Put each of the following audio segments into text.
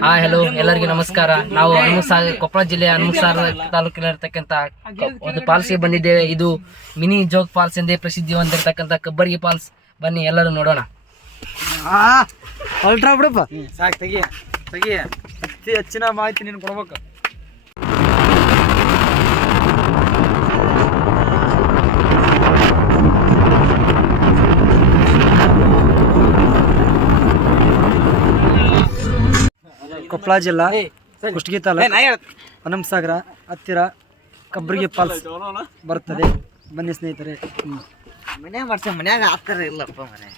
Hello ಎಲ್ಲರಿಗೂ ನಮಸ್ಕಾರ. ನಾವು ಕೊಪ್ಪಳ ಜಿಲ್ಲೆಯ ಹನುಮಸಾಗರ ತಾಲೂಕಿನಲ್ಲಿರ್ತಕ್ಕಂಥ ಒಂದು ಫಾಲ್ಸ್ಗೆ ಬಂದಿದ್ದೇವೆ. ಇದು ಮಿನಿ ಜೋಗ್ ಫಾಲ್ಸ್ ಎಂದೇ ಪ್ರಸಿದ್ಧಿ ಹೊಂದಿರತಕ್ಕಂಥ ಕಬ್ಬರ್ಗಿ ಫಾಲ್ಸ್. ಬನ್ನಿ ಎಲ್ಲರೂ ನೋಡೋಣ. ಅಲ್ಟ್ರಾ ಬಿಡಪ್ಪ ಸಾಕು, ತೆಗಿ ಹೆಚ್ಚಿನ ಮಾಹಿತಿ ನೀನು ಕೊಡ್ಬೇಕು. ಕೊಪ್ಪಳ ಜಿಲ್ಲಾ ಕುಷ್ಟಗಿ ತಾಲೂಕು ಹನುಮಸಾಗರ ಹತ್ತಿರ ಕಬ್ಬರ್ಗಿ ಫಾಲ್ಸ್ ಬರ್ತದೆ. ಬನ್ನಿ ಸ್ನೇಹಿತರೆ. ಮನ್ಯಾಗ ಆಗ್ತಾರ ಇಲ್ಲಪ್ಪ ಮನೆ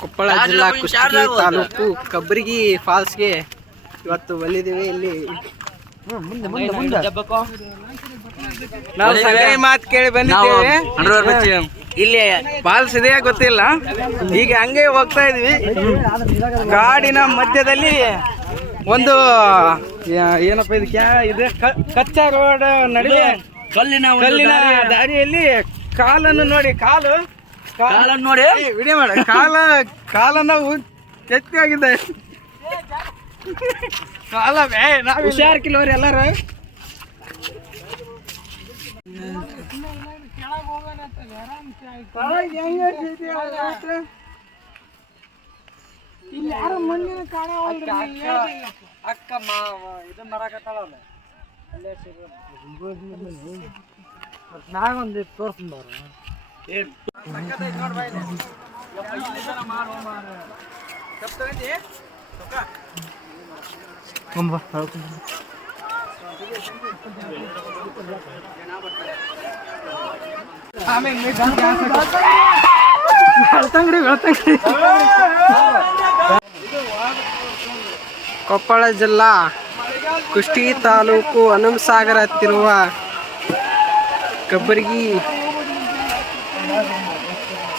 ಕೊಪ್ಪಳ ಜಿಲ್ಲಾ ಕುಷ್ಟಗಿ ತಾಲೂಕು ಕಬ್ಬರ್ಗಿ ಫಾಲ್ಸ್ಗೆ ಇವತ್ತು ಬಂದಿದ್ದೀವಿ. ಇಲ್ಲಿ ಮಾತು ಕೇಳಿ ಬಂದಿದ್ದೇವೆ. ಇಲ್ಲಿ ಫಾಲ್ಸ್ ಇದೆ ಗೊತ್ತಿಲ್ಲ, ಈಗ ಹಂಗೆ ಹೋಗ್ತಾ ಇದ್ವಿ. ಗಾಡಿನ ಮಧ್ಯದಲ್ಲಿ ಒಂದು ಏನಪ್ಪ ಇದು ಕಚ್ಚಾ ರೋಡ್ ನಡುವೆ ಕಲ್ಲಿನ ದಾರಿಯಲ್ಲಿ ಕಾಲನ್ನು ನೋಡಿ, ಕಾಲನ್ನು ನೋಡಿ ವಿಡಿಯೋ ಮಾಡ, ಕಾಲನ್ನ ಕೆತ್ತಿ ಆಗಿದೆ. ನಾವು ಹುಷಾರ್ ಕಿಲೋರಿ ಎಲ್ಲಾರು. ಅಕ್ಕ ಇದನ್ನ ಮಾಡಕತ್ತಾಳಲ್ಲ, ನಾವೊಂದು ತೋರ್ಸ್ಬಾರ ಕೊಪ್ಪಳ ಜಿಲ್ಲಾ ಕುಷ್ಟಗಿ ತಾಲೂಕು ಹನುಮಸಾಗರ ಹತ್ತಿರುವ ಕಬ್ಬರ್ಗಿ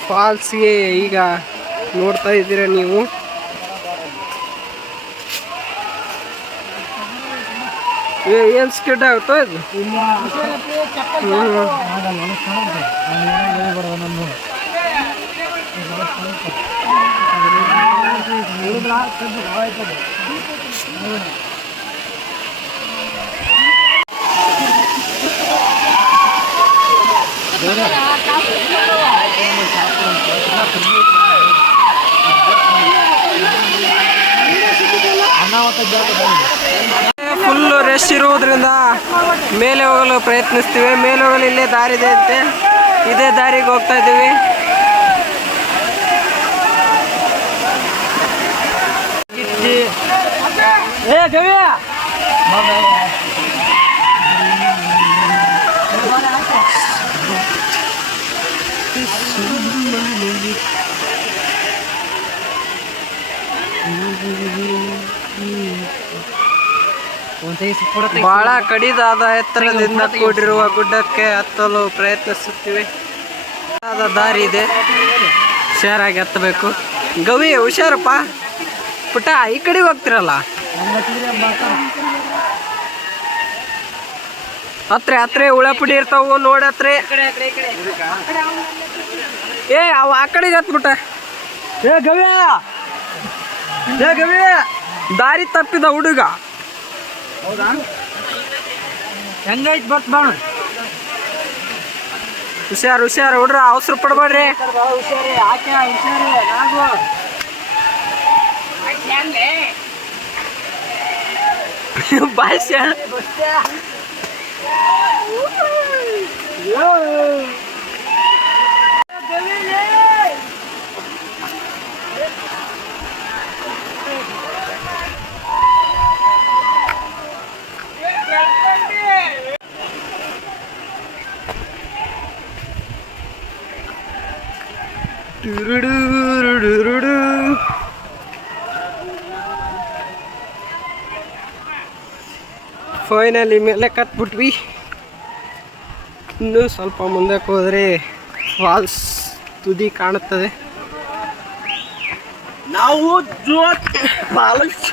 ಫಾಲ್ಸ್ಗೆ ಈಗ ನೋಡ್ತಾ ಇದ್ದೀರ ನೀವು. ಏನು ಸ್ಕಿಡ್ ಆಗುತ್ತೋ ಇದು. ಫುಲ್ಲು ರಶ್ ಇರುವುದರಿಂದ ಮೇಲೆ ಹೋಗಲು ಪ್ರಯತ್ನಿಸ್ತೀವಿ. ಮೇಲೆ ಹೋಗಲು ಇಲ್ಲೇ ದಾರಿ ಇದೆ ಅಂತೆ, ಇದೇ ದಾರಿಗೆ ಹೋಗ್ತಾ ಇದ್ದೀವಿ. ಬಹಳ ಕಡಿದಾದ ಎತ್ತರದಿಂದ ಕೂಡಿರುವ ಗುಡ್ಡಕ್ಕೆ ಹತ್ತಲು ಪ್ರಯತ್ನಿಸುತ್ತೀವಿ. ದಾರಿ ಇದೆ, ಹುಷಾರಾಗಿ ಹತ್ತಬೇಕು. ಗವಿ ಹುಷಾರಪ್ಪ ಪುಟ್ಟ, ಈ ಕಡೆ ಹೋಗ್ತಿರಲ್ಲ. ಹತ್ರ ಉಳಪುಡಿ ಇರ್ತಾವು ನೋಡತ್ರೆ. ಅವ ಆ ಕಡೆಗೆ ಹತ್ಬಿಟ್ಟ. ಗವಿ ದಾರಿ ತಪ್ಪಿದ ಹುಡುಗ. ಹೌದಾ, ಹೆಂಗೈತ್ ಬತ್ ಬಾಣ. ಹುಷಾರು ಹುಡ್ರ, ಅವಸರ ಪಡ್ಬೇಡ್ರಿ. ಭಾಷೆ ಫೈನಲಿ ಮೇಲೆ ಕತ್ಬಿಟ್ವಿ. ಇನ್ನೂ ಸ್ವಲ್ಪ ಮುಂದಕ್ಕೆ ಹೋದರೆ ಫಾಲ್ಸ್ ತುದಿ ಕಾಣುತ್ತದೆ. ನಾವು ಜೋತ್ ಫಾಲ್ಸ್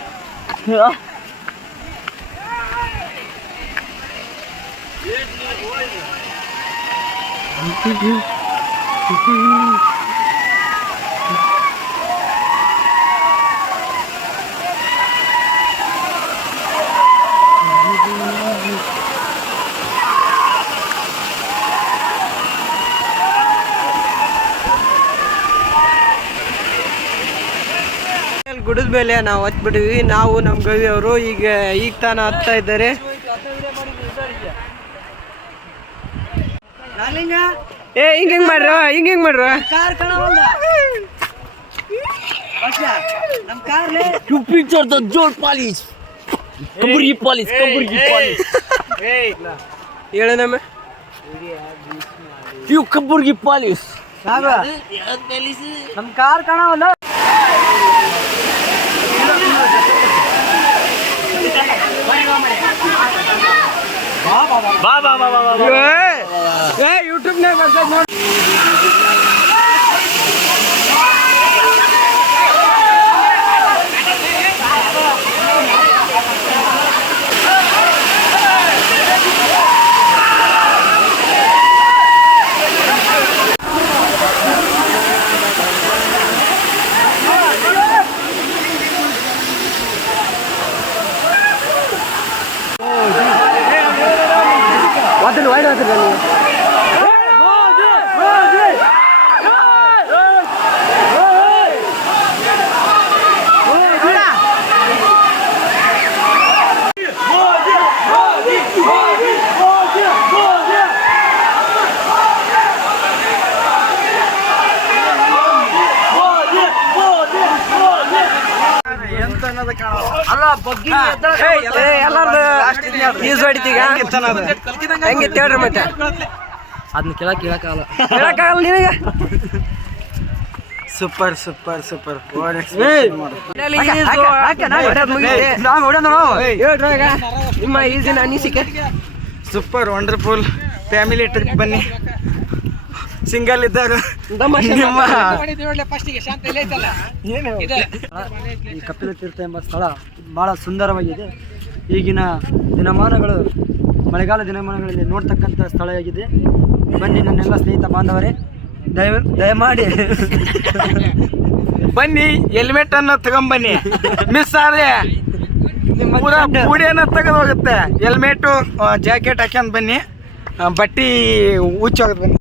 ಗುಡದ ಮೇಲೆ ನಾವು ಹತ್ಬಿಟ್ಟಿವಿ. ನಾವು ನಮ್ಮ ಗವಿ ಅವರು ಈಗ ತಾನ ಹತ್ತಾ ಇದ್ದಾರೆ. ಏ ಹಿಂಗೆ ಮಾಡ್ರ You picture the Jolt Police. Kaburi Police. ಹೇಳು ನಮ್ಮ You Kaburi Police. ನಮ್ ಕಾರ್ ಕಾಣವಲ್ಲ. ಯೂಟ್ಯೂಬ್ನಾಗ ಬರ್ತದೆ ನೋಡಿ. ಯೂಸ್ ಹೊಡಿತೀಗ ಹೆಂಗಿತ್ತು ಹೇಳ್ರಿ ಮತ್ತೆ. ಅದನ್ನ ಕೇಳಕ್ಕಾಗಲ್ಲ ಹೇಳಕ್ಕಾಗಲ್ಲ ನಿನಗೆ. ಸೂಪರ್ ನಿಮ್ಮ ಈಸಿನ ಅನಿಸಿಕೆ. ಸೂಪರ್ ವಂಡರ್ಫುಲ್ ಫ್ಯಾಮಿಲಿ ಟ್ರಿಪ್ ಬನ್ನಿ. ಸಿಂಗಲ್ ಇದ್ದಾಗ ಈ ಕಪಿಲ ತೀರ್ಥ ಎಂಬ ಸ್ಥಳ ಬಹಳ ಸುಂದರವಾಗಿದೆ. ಈಗಿನ ದಿನಮಾನಗಳು ಮಳೆಗಾಲ ದಿನಮಾನಗಳಲ್ಲಿ ನೋಡ್ತಕ್ಕಂಥ ಸ್ಥಳವಾಗಿದೆ. ಬನ್ನಿ ನನ್ನೆಲ್ಲ ಸ್ನೇಹಿತ ಬಾಂಧವರೇ, ದಯಮಾಡಿ ಬನ್ನಿ. ಹೆಲ್ಮೆಟ್ ಅನ್ನ ತಗೊಂಬನ್ನಿ. ಮಿಸ್ ಆದ್ರೆ ಪೂರಾ ಪೂಡಿಯನ್ನ ತೆಗೆದು ಹೋಗುತ್ತೆ. ಹೆಲ್ಮೆಟು ಜಾಕೆಟ್ ಹಾಕ್ಯಂಡ್ ಬನ್ನಿ. ಬಟ್ಟಿ ಹುಚ್ಚೋಗದ್ ಬನ್ನಿ.